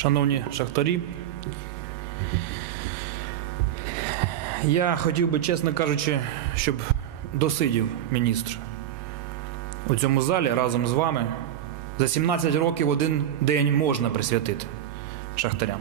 шановні шахтарі. Я хотів би, чесно кажучи, щоб досидів міністр у цьому залі разом з вами. За 17 років один день можна присвятити шахтарям.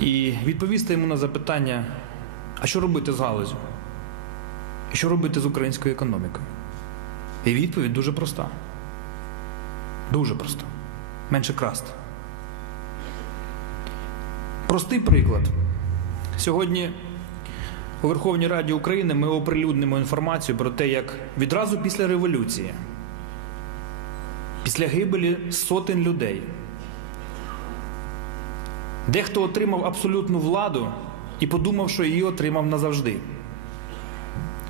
І відповісти йому на запитання, а що робити з галузю? Що робити з українською економікою? І відповідь дуже проста. Дуже проста. Менше красти. Простий приклад. Сьогодні у Верховній Раді України ми оприлюднимо інформацію про те, як відразу після революції, після гибелі сотень людей, дехто отримав абсолютну владу і подумав, що її отримав назавжди.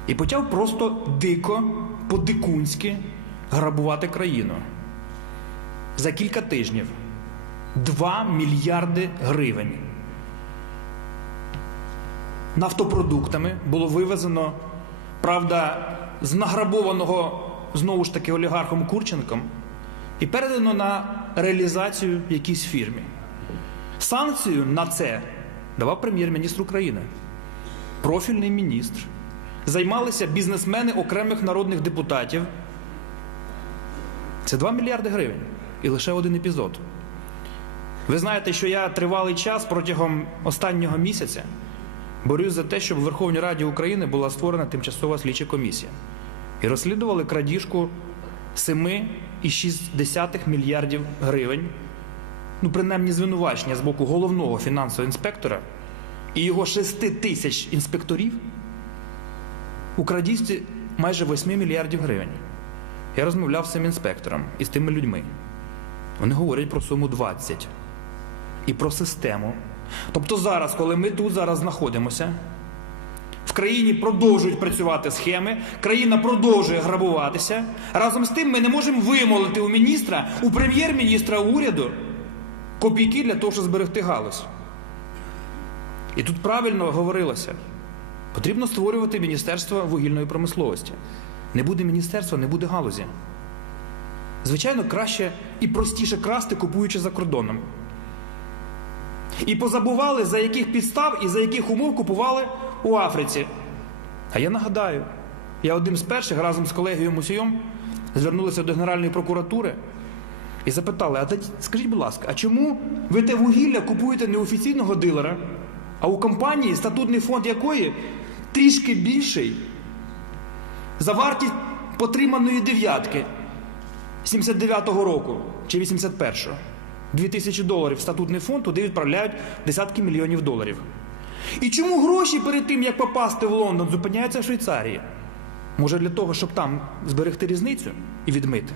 І почав просто дико, по-дикунськи грабувати країну. За кілька тижнів 2 мільярди гривень нафтопродуктами було вивезено, правда, з награбованого знову ж таки олігархом Курченком і передано на реалізацію якійсь фірмі. Санкцію на це давав прем'єр-міністр України, профільний міністр. Займалися бізнесмени окремих народних депутатів. Це 2 мільярди гривень і лише один епізод. Ви знаєте, що я тривалий час протягом останнього місяця борюсь за те, щоб в Верховній Раді України була створена тимчасова слідча комісія і розслідували крадіжку 7,6 мільярдів гривень, ну, принаймні звинувачення з боку головного фінансового інспектора і його 6 тисяч інспекторів у крадіжці майже 8 мільярдів гривень. Я розмовляв з цим інспектором і з тими людьми. Вони говорять про суму 20 і про систему. Тобто зараз, коли ми тут зараз знаходимося, в країні продовжують працювати схеми, країна продовжує грабуватися. Разом з тим ми не можемо вимолити у міністра, у прем'єр-міністра уряду копійки для того, щоб зберегти галузь. І тут правильно говорилося. Потрібно створювати Міністерство вугільної промисловості. Не буде міністерства, не буде галузі. Звичайно, краще і простіше красти, купуючи за кордоном. І позабували, за яких підстав і за яких умов купували у Африці. А я нагадаю, я одним з перших разом з колегією Мусієм звернулися до Генеральної прокуратури і запитали: а тоді, скажіть, будь ласка, а чому ви те вугілля купуєте не офіційного дилера, а у компанії, статутний фонд якої трішки більший за вартість потриманої дев'ятки 79-го року чи 81-го? 2000 доларів в статутний фонд, туди відправляють десятки мільйонів доларів. І чому гроші перед тим, як попасти в Лондон, зупиняються в Швейцарії? Може для того, щоб там зберегти різницю і відмити?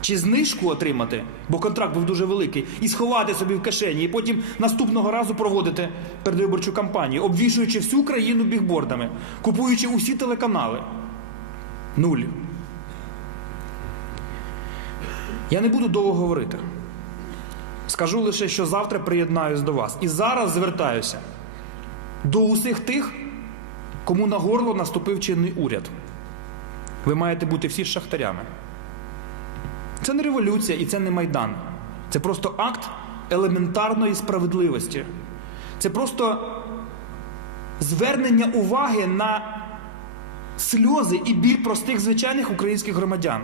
Чи знижку отримати, бо контракт був дуже великий, і сховати собі в кишені, і потім наступного разу проводити передвиборчу кампанію, обвішуючи всю країну бігбордами, купуючи усі телеканали? Нуль. Я не буду довго говорити. Скажу лише, що завтра приєднаюсь до вас. І зараз звертаюся до усіх тих, кому на горло наступив чинний уряд. Ви маєте бути всі шахтарями. Це не революція і це не майдан. Це просто акт елементарної справедливості. Це просто звернення уваги на сльози і біль простих звичайних українських громадян.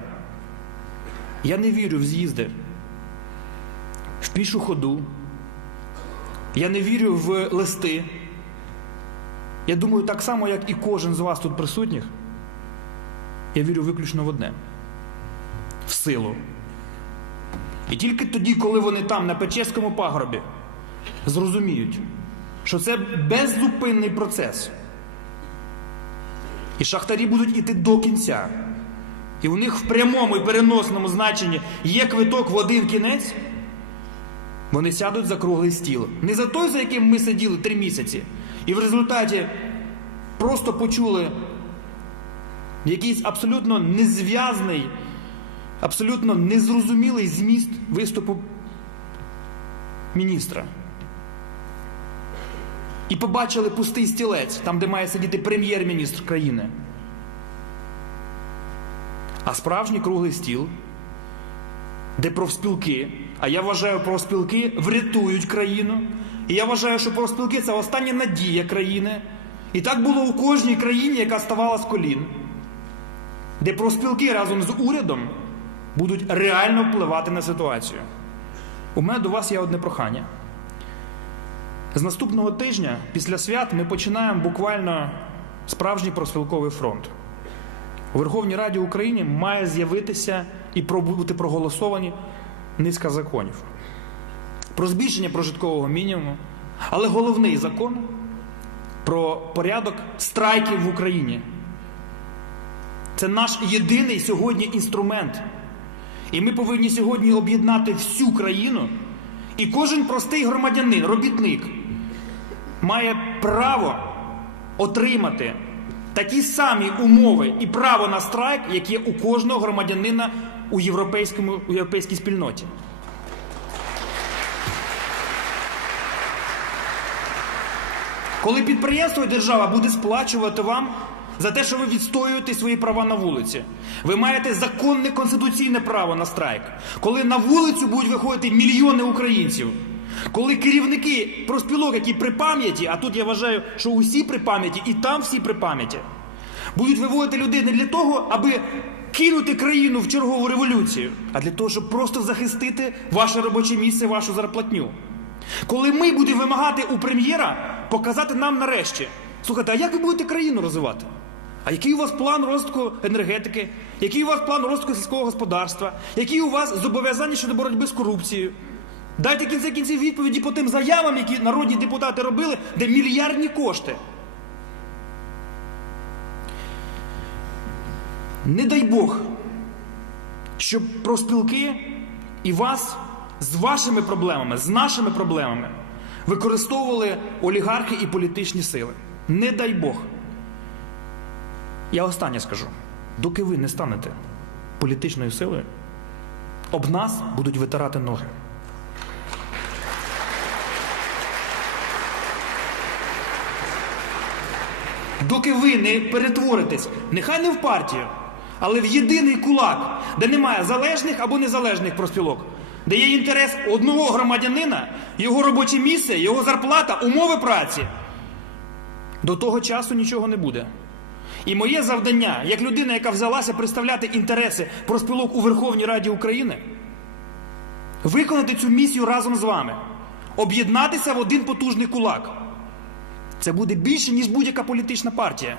Я не вірю в з'їзди, в пішу ходу. Я не вірю в листи. Я думаю, так само, як і кожен з вас тут присутніх, я вірю виключно в одне в силу. І тільки тоді, коли вони там, на Печерському пагорбі, зрозуміють, що це беззупинний процес. І шахтарі будуть іти до кінця. І у них в прямому і переносному значенні є квиток в один кінець, вони сядуть за круглий стіл. Не за той, за яким ми сиділи три місяці. І в результаті просто почули якийсь абсолютно незв'язний, абсолютно незрозумілий зміст виступу міністра. І побачили пустий стілець, там, де має сидіти прем'єр-міністр країни. А справжній круглий стіл, де профспілки а я вважаю, профспілки врятують країну. І я вважаю, що профспілки це остання надія країни. І так було у кожній країні, яка ставала з колін, де профспілки разом з урядом будуть реально впливати на ситуацію. У мене до вас є одне прохання. З наступного тижня, після свят, ми починаємо буквально справжній профспілковий фронт. У Верховній Раді України має з'явитися і бути проголосовані низка законів про збільшення прожиткового мінімуму, але головний закон про порядок страйків в Україні. Це наш єдиний сьогодні інструмент. І ми повинні сьогодні об'єднати всю країну, і кожен простий громадянин, робітник, має право отримати такі самі умови і право на страйк, як є у кожного громадянина у, європейському, у європейській спільноті. Коли підприємство і держава буде сплачувати вам за те, що ви відстоюєте свої права на вулиці, ви маєте законне конституційне право на страйк. Коли на вулицю будуть виходити мільйони українців, коли керівники профспілок, які при пам'яті, а тут я вважаю, що усі при пам'яті, і там всі при пам'яті, будуть виводити людей не для того, аби кинути країну в чергову революцію, а для того, щоб просто захистити ваше робоче місце, вашу зарплатню. Коли ми будемо вимагати у прем'єра показати нам нарешті, слухайте, а як ви будете країну розвивати? А який у вас план розвитку енергетики? Який у вас план розвитку сільського господарства? Які у вас зобов'язання щодо боротьби з корупцією? Дайте в кінці кінців відповіді по тим заявам, які народні депутати робили, де мільярдні кошти. Не дай Бог, щоб профспілки і вас з вашими проблемами, з нашими проблемами використовували олігархи і політичні сили. Не дай Бог. Я останнє скажу: доки ви не станете політичною силою, об нас будуть витирати ноги. Доки ви не перетворитесь, нехай не в партію, але в єдиний кулак, де немає залежних або незалежних проспілок, де є інтерес одного громадянина, його робоче місце, його зарплата, умови праці. До того часу нічого не буде. І моє завдання, як людина, яка взялася представляти інтереси проспілок у Верховній Раді України, виконати цю місію разом з вами, об'єднатися в один потужний кулак. Це буде більше, ніж будь-яка політична партія,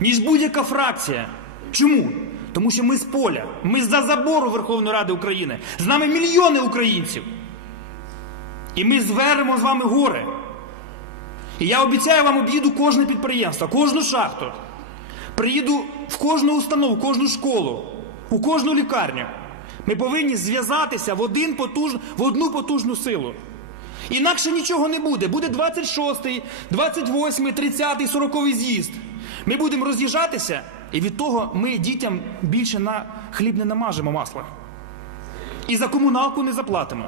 ніж будь-яка фракція. Чому? Тому що ми з поля, ми з-за забору Верховної Ради України. З нами мільйони українців. І ми звернемо з вами гори. І я обіцяю вам об'їду кожне підприємство, кожну шахту. Приїду в кожну установу, в кожну школу, у кожну лікарню. Ми повинні зв'язатися в, один потуж... в одну потужну силу. Інакше нічого не буде. Буде 26-й, 28-й, 30-й, 40-й з'їзд. Ми будемо роз'їжджатися, і від того ми дітям більше на хліб не намажемо масла. І за комуналку не заплатимо.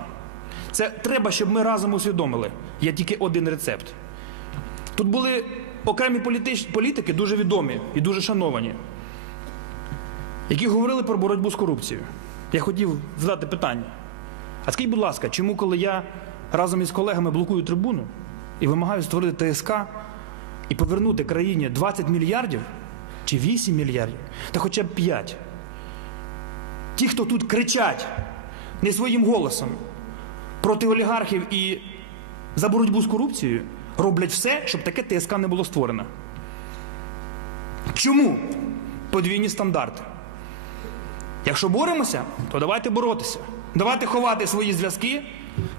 Це треба, щоб ми разом усвідомили. Є тільки один рецепт. Тут були окремі політич... політики, дуже відомі і дуже шановані, які говорили про боротьбу з корупцією. Я хотів задати питання. А скажіть, будь ласка, чому, коли я разом із колегами блокую трибуну і вимагаю створити ТСК і повернути країні 20 мільярдів чи 8 мільярдів, та хоча б 5, ті, хто тут кричать не своїм голосом проти олігархів і за боротьбу з корупцією, роблять все, щоб таке ТСК не було створено. Чому подвійні стандарти? Якщо боремося, то давайте боротися. Давайте ховати свої зв'язки,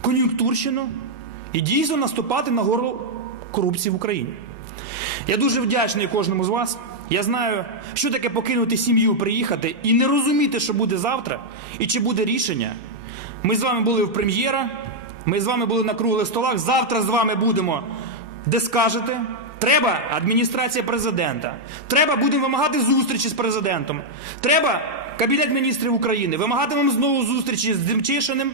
кон'юнктурщину і дійсно наступати на горло корупції в Україні. Я дуже вдячний кожному з вас. Я знаю, що таке покинути сім'ю, приїхати і не розуміти, що буде завтра і чи буде рішення. Ми з вами були в прем'єра, ми з вами були на круглих столах. Завтра з вами будемо, де скажете. Треба адміністрація президента. Треба будемо вимагати зустрічі з президентом. Треба Кабінет міністрів України. Вимагатимемо знову зустрічі з Демчишиним.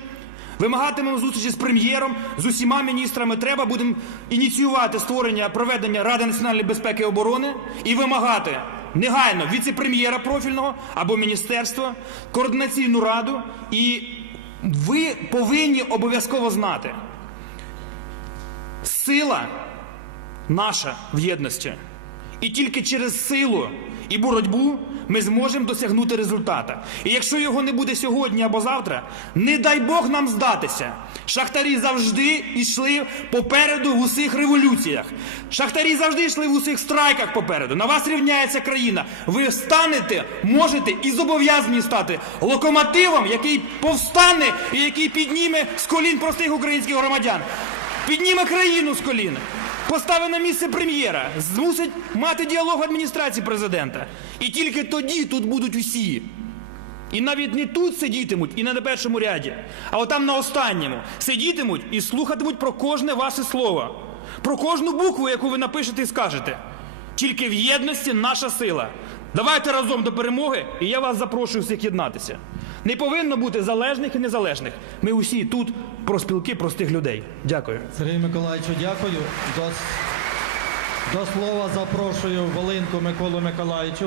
Вимагатимемо зустрічі з прем'єром, з усіма міністрами. Треба будемо ініціювати створення проведення Ради національної безпеки і оборони і вимагати негайно віце-прем'єра профільного або міністерства, координаційну раду і Ви повинні обов'язково знати. Сила наша в єдності. І тільки через силу і боротьбу ми зможемо досягнути результата. І якщо його не буде сьогодні або завтра, не дай Бог нам здатися. Шахтарі завжди йшли попереду в усіх революціях. Шахтарі завжди йшли в усіх страйках попереду. На вас рівняється країна. Ви станете, можете і зобов'язані стати локомотивом, який повстане і який підніме з колін простих українських громадян. Підніме країну з колін. Поставить на місце прем'єра, змусить мати діалог адміністрації президента. І тільки тоді тут будуть усі. І навіть не тут сидітимуть і не на першому ряді, а отам на останньому сидітимуть і слухатимуть про кожне ваше слово, про кожну букву, яку ви напишете і скажете. Тільки в єдності наша сила. Давайте разом до перемоги, і я вас запрошую всіх єднатися. Не повинно бути залежних і незалежних. Ми усі тут про спілки простих людей. Дякую. Сергій Миколаївичу, дякую. До, до слова запрошую Волинку Миколу Миколаївичу.